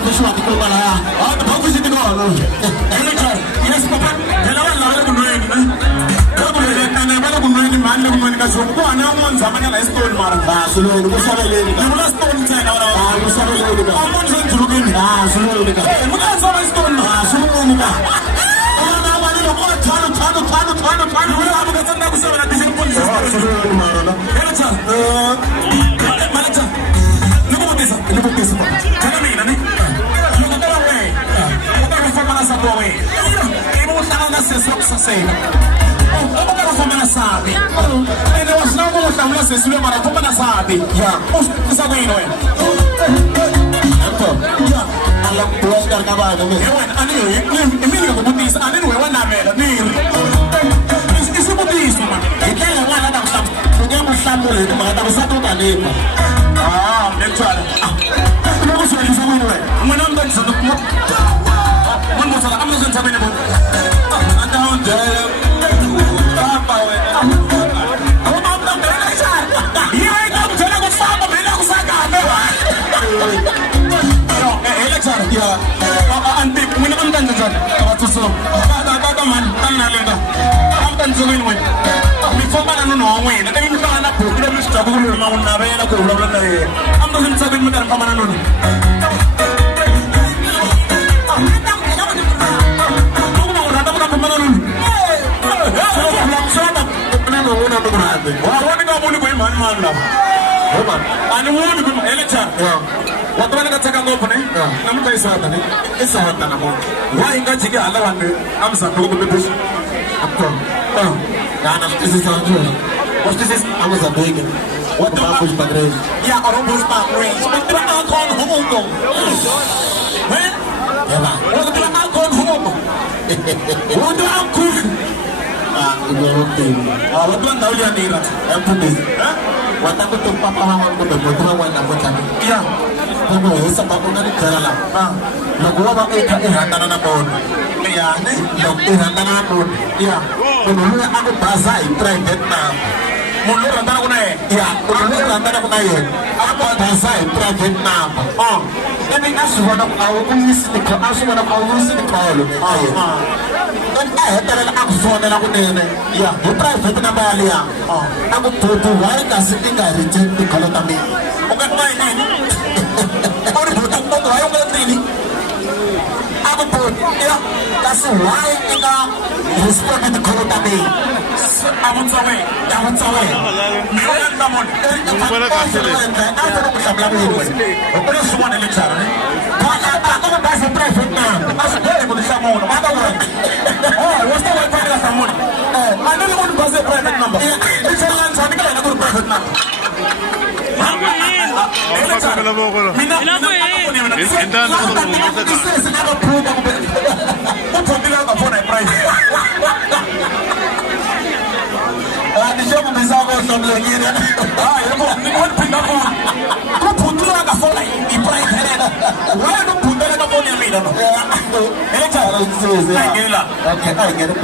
kushwa kikoma la. Ah, bakushi kikoma. Yes, papa. Kelawa la kunweni ne. Kana bala kunweni mali kunweni kasongo ana monza amanya la stone mara. Ah, sulo kusabeleni. Ngula stone tsena wala. Ah, kusabeleni ka. Amonza njurukeni. Ah, sulo ka. Mukanza la stone. Ah, sulo ka. Ana mali lokho thano. Ngula abukatsa kusabela dishini polisi. Ah, sulo mara. Kelacha. Malacha. Lukutisa. Kana mina ne. Lukutela we. Ukakufumana sapo we. Ibo uhlala sesokusasela. Ukakufumana sapi. Ene wasinabo uhlala sesule mara fumana sapi. Ya. Usisa kwini we. Apho. Ya. Ala kuweka kabana we. Yewena ani emini ngokubutisa ani we wanamela ni. Isibutisa man. Ikela wala nakusam. Unyamuhlambule mara takusatuka lepa. Ah, mentwala. Logo se ele foi ué. Mwana mbanza nokmo. Mwana mosala amazo ntabene bo. Anda onde. Papa we. Amanda bela cha. Yeye ngamtela kusamba bela kusaka amewa. Yo, ele cha ya. Anti mwana mbanza cha. Watuso. Baba man tanalenda. Ambanza wenwe. Mifomana nuno wena. Ndimi mfana po. Ndimi mstabulu mauna bela ko ulabla ye. Amazon sabi mo tan pamana nun. Wani ka muli ko iman man la. Oba. Ani wani ko elecha. Watu wale kataka ngopo ne. Namuta isata ne. Isata na mo. Wa inga chike ala wande. Amsa ko ko bebush. Akko. Kana this is how you. What is this? I was a big. What the fuck is padre? Ya orang bos padre. Sebentar akon hukum. Heh? Ya lah. Sebentar akon hukum. Udah aku. Ah, itu rutin. Ah, betul tahu dia ni lah. Apa ni? Hah? Waktu tu papa orang tu betul orang nak macam ni. Ya. Kamu sebab orang ni kerana. Ah. Lagu apa kita ihatan anak pun. Ya, ni. Lagu ihatan anak pun. Ya. Menurut aku bahasa private nam. Mundur antara kuna ya, mundur antara kuna ya. Apa bahasa private nam? Oh, tapi asuh nak awak mesti dikau, asuh nak awak mesti dikau. Oh, kan terus aku phone nak kuna ni. Ya, private nam balik ya. Oh, aku tuh hari kasih tinggal reject kalau tapi. Bukan main ni. Kau ni bukan tuh hari orang ni. Aku pun ya kasih hari tinggal respect kalau tapi. Amun sawe. Meron namun. Wala ka sila. Ako na kusabla mo. Pero suwan na lecture ni. Ako na basa private na. Asa dere mo sa mo. Mata mo. Oh, wasta wa pa ka sa mo. Ano mo basa private number? Isa lang sa ka na ko private na. Ilan po eh? Indan ako na bumisa ka. Nisho kumezako shomle ngine. Yebo, nikoni pinda ko. Ko putula ka fola i-prime hele. Wa no putula ka fola ya mina no. Ele cha. Okay, I get it.